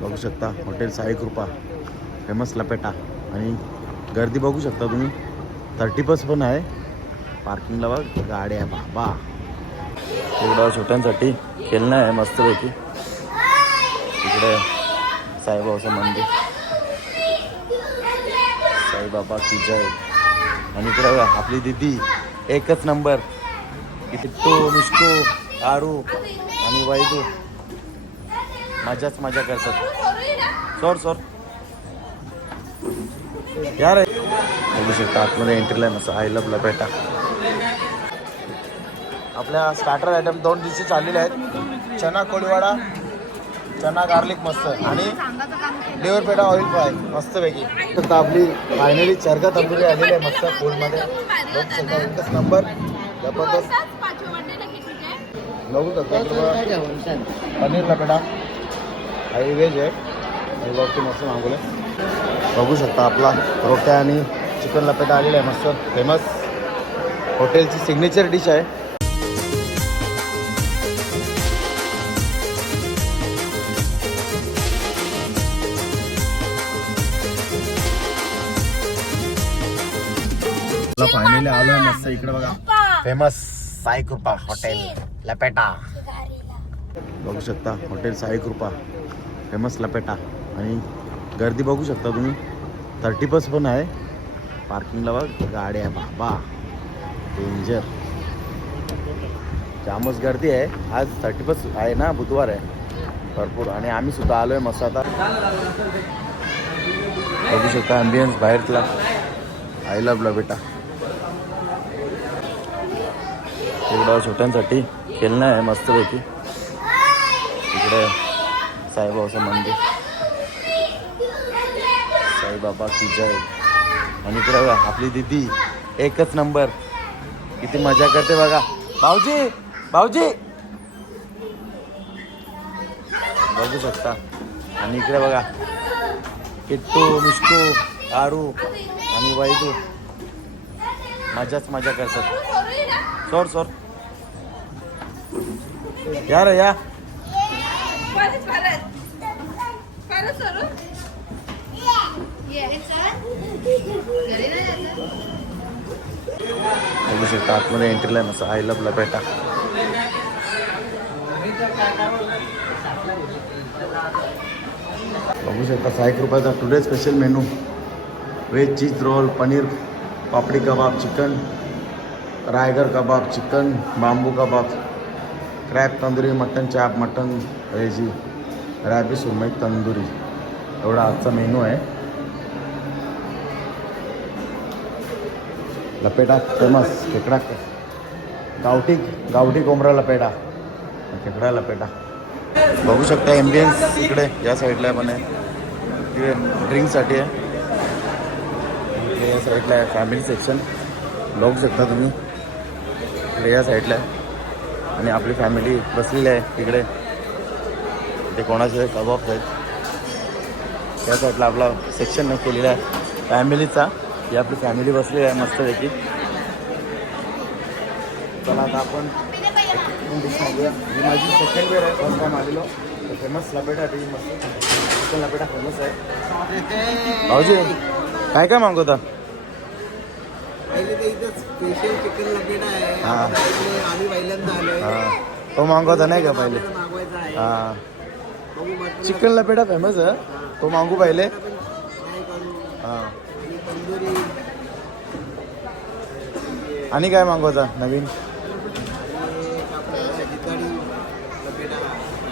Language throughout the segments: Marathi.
बघू शकता हॉटेल साई कृपा फेमस लपेटा. आणि गर्दी बघू शकता तुम्ही. थर्टी बस पण आहे. पार्किंगला बघ गाडी आहे बाबा. तिकडं छोट्यांसाठी खेळणं आहे मस्तपैकी. इकडे साईबाबाचं मंदिर. साईबाबा की जय. आणि इकडे आपली दिदी एकच नंबर किती तो मिष्टू आरू आणि वैदू. मजाच मजा करतात. सोड सोड. या रे. बघू शकता आतमध्ये एंट्रीला आहे मस्त आय लव्ह लपेटा आपल्या स्टार्टर आयटम दोन डिशेस आलेले आहेत. चना कोळीवाडा चना गार्लिक मस्त. आणि लिव्हर पेटा ऑइल फ्राय मस्तपैकी. तर आपली फायनली चर्गा तंदुरी आलेली आहे मस्त फूडमध्ये शकता एकच नंबर जबरदस्त. बघू शकता. पनीर लपेटा आणि व्हेज आहे. वरती मस्त मागवले बघू शकता आपला रोट्या आणि चिकन लपेटा आलेला आहे मस्त फेमस हॉटेलची सिग्नेचर डिश आहे. फायनली आलोय मस्त इकडे बघा. फेमस साई कृपा हॉटेल लपेटा बघू शकता हॉटेल साई कृपा फेमस लपेटा. आणि गर्दी बघू शकता तुम्ही. थर्टी बस पण आहे. पार्किंगला बघ. गाडी आहे बाबा. डेंजर जामच गर्दी आहे. आज थर्टी बस आहे ना? बुधवार आहे. भरपूर. आणि आम्ही सुद्धा आलोय मस्त आता. बघू शकता ॲम्बियन्स बाहेरला आय लव्ह लपेटा. इकडं छोट्यांसाठी खेळणं आहे मस्तपैकी. इकडे साईबाबाचं मंदिर. साईबाबा की जय. आणि इकडे बघा, आपली दिदी एकच नंबर. किती मजा करते बघा. भाऊजी भाऊजी. बघू शकता. आणि इकडे बघा किट्टू मिष्टू आरू आणि वैदू. मजाच मजा करतात. सोड सोड. या रे या. परत सरू. बघू शकता आतमध्ये एंट्रीला आहे आय लव्ह लपेटा बघू शकता साई रुपयाचा today special menu veg cheese roll paneer papdi kebab chicken Raigad kebab chicken bamboo kebab crab tandoori mutton chop mutton veggie rabies सुरमई तंदुरी. एवढा आजचा मेनू आहे. लपेटा फेमस खेकडा गावठी गावठी कोंबडा लपेटा. खेकडा लपेटा. बघू शकता एम्बियन्स इकडे या साईडला पण आहे. तिकडे ड्रिंकसाठी आहे. इकडे या साईडला आहे फॅमिली सेक्शन बघू शकता तुम्ही. इकडे या साईडला आहे. आणि आपली फॅमिली बसलेली आहे तिकडे ते कोणाचे कबाब्स आहेत. त्या साईडला आपला सेक्शन केलेला आहे फॅमिलीचा ही आपली फॅमिली बसलेली आहे मस्तपैकी. चला आता आपण एक डिश मागूया ही माझी सेकंड वेळ आहे. फर्स्ट टाइम आलेलो. फेमस लपेटा टी मस्त. चिकन लपेटा फेमस आहे. भाऊजी काय काय मागवता? पहिले तर इथं स्पेशल चिकन लपेटा आहे. हा. हां. तो मागवता नाही का पहिले? हां. चिकन लपेटा फेमस आहे. तो मागू पहिले. हां. आणि काय मागवायचा नवीन?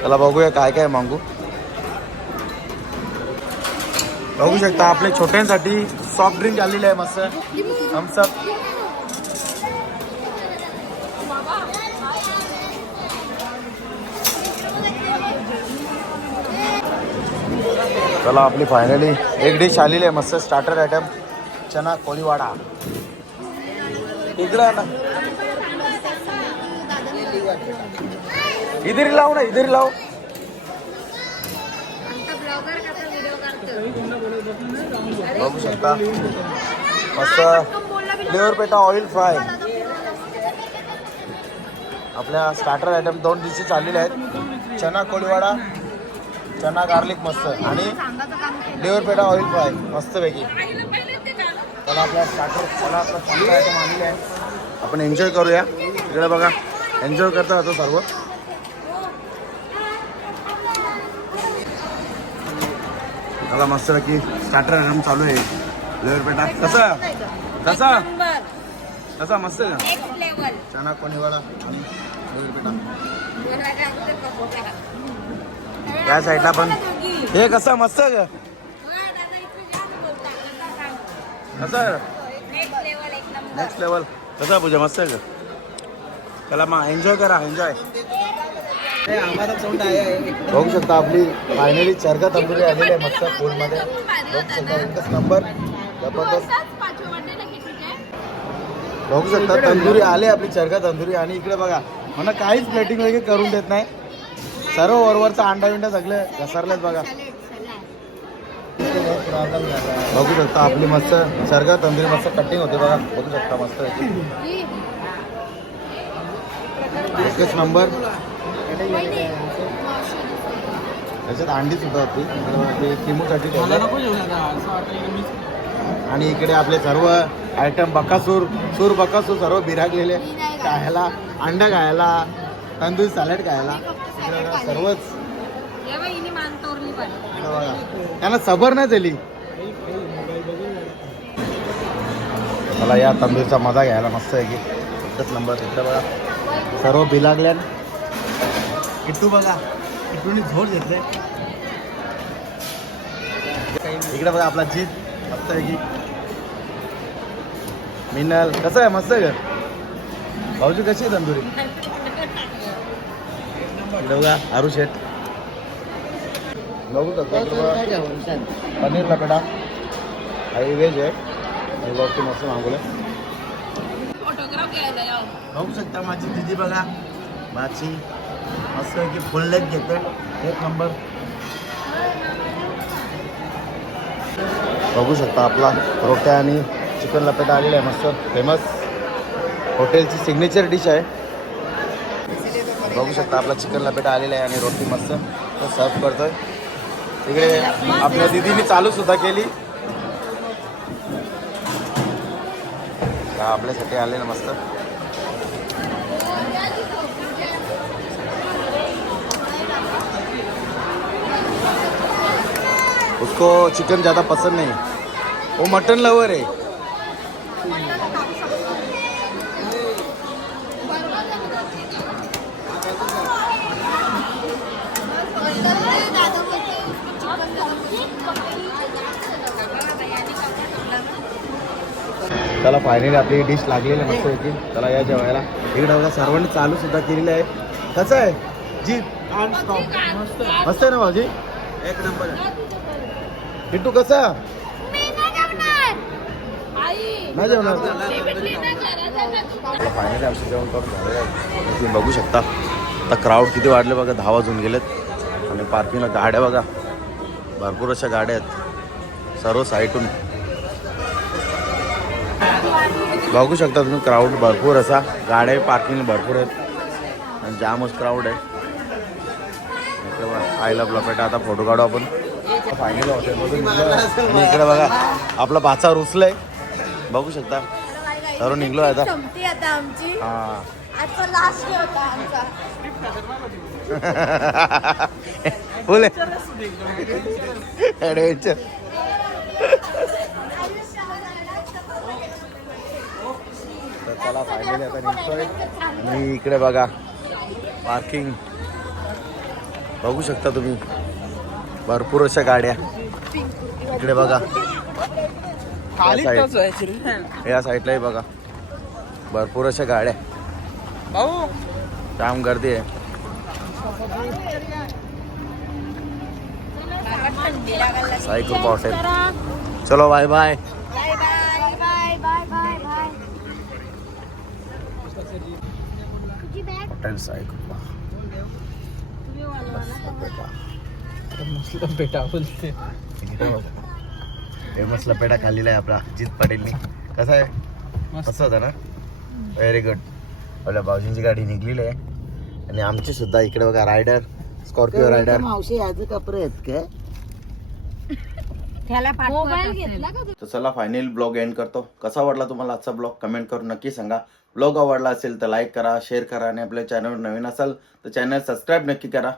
त्याला बघूया काय काय मागू. बघू शकता आपल्या छोट्यांसाठी सॉफ्ट ड्रिंक आलेली आहे मस्त. थम्सअप चला आपली फायनली एक डिश आलेली आहे मस्त स्टार्टर आयटम चना कोळीवाडा. इकडे ना इधरी लाव ना इधरी लाव. बघू शकता. मस्त. फ्लेवर पेटा ऑइल फ्राय आपल्या स्टार्टर आयटम दोन डिशेस आलेले आहेत. चना कोळीवाडा. चना गार्लिक मस्त. आणि लेवर पेठा ऑइल फ्राय मस्त पैकी आईला पहिले ते घालून चला आपला स्टार्टर चला आपला चांगला आयटम आणलेला आहे. आपण एन्जॉय करूया. इकडे बघा एन्जॉय करता होतो सर्व. चला मस्त पैकी स्टार्टर आयटम चालू आहे. लेवर पेठा कसा? कसा? कसा? मस्त आहे चना कोणीवाला आणि लेवर पेठा त्या साईडला पण. हे कसं मस्त ग नेक्स्ट लेवल कसं पूजा? मस्त ग चला मग एन्जॉय करा एन्जॉय बघू शकता आपली फायनली चरखा तंदुरी आलेली आहे मस्त फोनमध्ये बघू शकता एकच नंबर जबरदस्त. बघू शकता तंदुरी आले आपली चरखा तंदुरी. आणि इकडे बघा म्हणा काहीच प्लेटिंग वगैरे करून देत नाही. सर्व वरवरचा अंडा बिंडा सगळे घसरलेत बघा. बघू शकता आपली मस्त चरका तंदुरी मस्त कटिंग होते बघा. बघू शकता मस्त. एकच नंबर त्याच्यात अंडी सुद्धा होती. ते किमोसाठी आणि इकडे आपले सर्व आयटम बकासूर सूर बकासूर सर्व बिरागलेले खायला अंडा खायला तंदूरी सॅलड खायला. सर्वच. त्यांना सबर नाही झाली मला या तंदूरचा मजा घ्यायला मस्त आहे की. एकच नंबर इकडे बघा. सर्व बिलागल्यान किट्टू बघा. किट्टूने झोड घेतले इकडे बघा आपला जीत. मस्त आहे की. मिनल कसं आहे? मस्त आहे का भाऊजी कशी आहे तंदुरी? इकडे बघा आरू शेट बघू. शकता पनीर लकडा. आणि व्हेज आहे. आणि वरती मस्त मागवलं. बघू शकता माझी दिदी बघा. माझी मस्त की फुल लेग घेते. एक नंबर बघू शकता आपला रोट्या आणि चिकन लपेटा आलेला आहे मस्त. फेमस हॉटेलची सिग्नेचर डिश आहे. बघू शकता आपला चिकन लपेटा आलेला आहे आणि रोटी मस्त तो सर्व करतोय. तिकडे आपल्या दिदीने चालू सुद्धा केली. हा आपल्यासाठी आलेलं मस्त. उसको चिकन ज़्यादा पसंद नहीं. वो मटन लवर है चला फायनली आपली डिश लागलेली आहे मस्त होती. चला या जेवायला. इकडे बघा सर्वांनी चालू सुद्धा केलेलं आहे. कसं आहे? जी मस्त आहे ना भाजी एक नंबर किट्टू कसा? नाही जेवणार. फायनली आमचं जेवण करून झालेलं आहे. तुम्ही बघू शकता. आता क्राऊड किती वाढले बघा दहा वाजून गेलेत. आणि पार्किंगला गाड्या बघा. भरपूर अशा गाड्या आहेत. सर्व साईटून. बघू शकता तुम्ही क्राऊड भरपूर असा. गाड्या पार्किंग भरपूर आहेत. आणि जामच क्राऊड आहे. आय लव्ह लपेटा आता फोटो काढू आपण. फायनल हॉटेलमधून इकडे बघा आपला भाचा रुसलाय. बघू शकता. सर्व निघलो आहे आता. संपती आता आमची. हा. बोले. ॲडव्हेंचर तर चला फायनली आता निघतोय. आणि इकडे बघा पार्किंग बघू शकता तुम्ही. भरपूर अशा गाड्या. इकडे बघा. खाली या साईडलाही बघा. भरपूर अशा गाड्या. भाऊ. जाम गर्दी आहे कृपा हॉटेल चलो bye bye bye bye bye bye Kripa मस्त बेटा बोलते. फेमस लपेटा खाल्लेला आहे आपला जित पटेलनी कसा आहे? मस्त. होता ना? व्हेरी गुड आपल्या भाऊजींची गाडी निघलेली आहे. आणि आमची सुद्धा इकडे बघा रायडर स्कॉर्पिओ रायडर मावशी याचे कपडे आहेत काय? का तर चला फायनल ब्लॉग एंड करतो. कसा वाटला तुम्हाला आजचा ब्लॉग कमेंट करून नक्की सांगा. ब्लॉग आवडला असेल तर लाईक करा शेअर करा आणि आपल्या चॅनलवर नवीन असाल तर चॅनल सबस्क्राईब नक्की करा.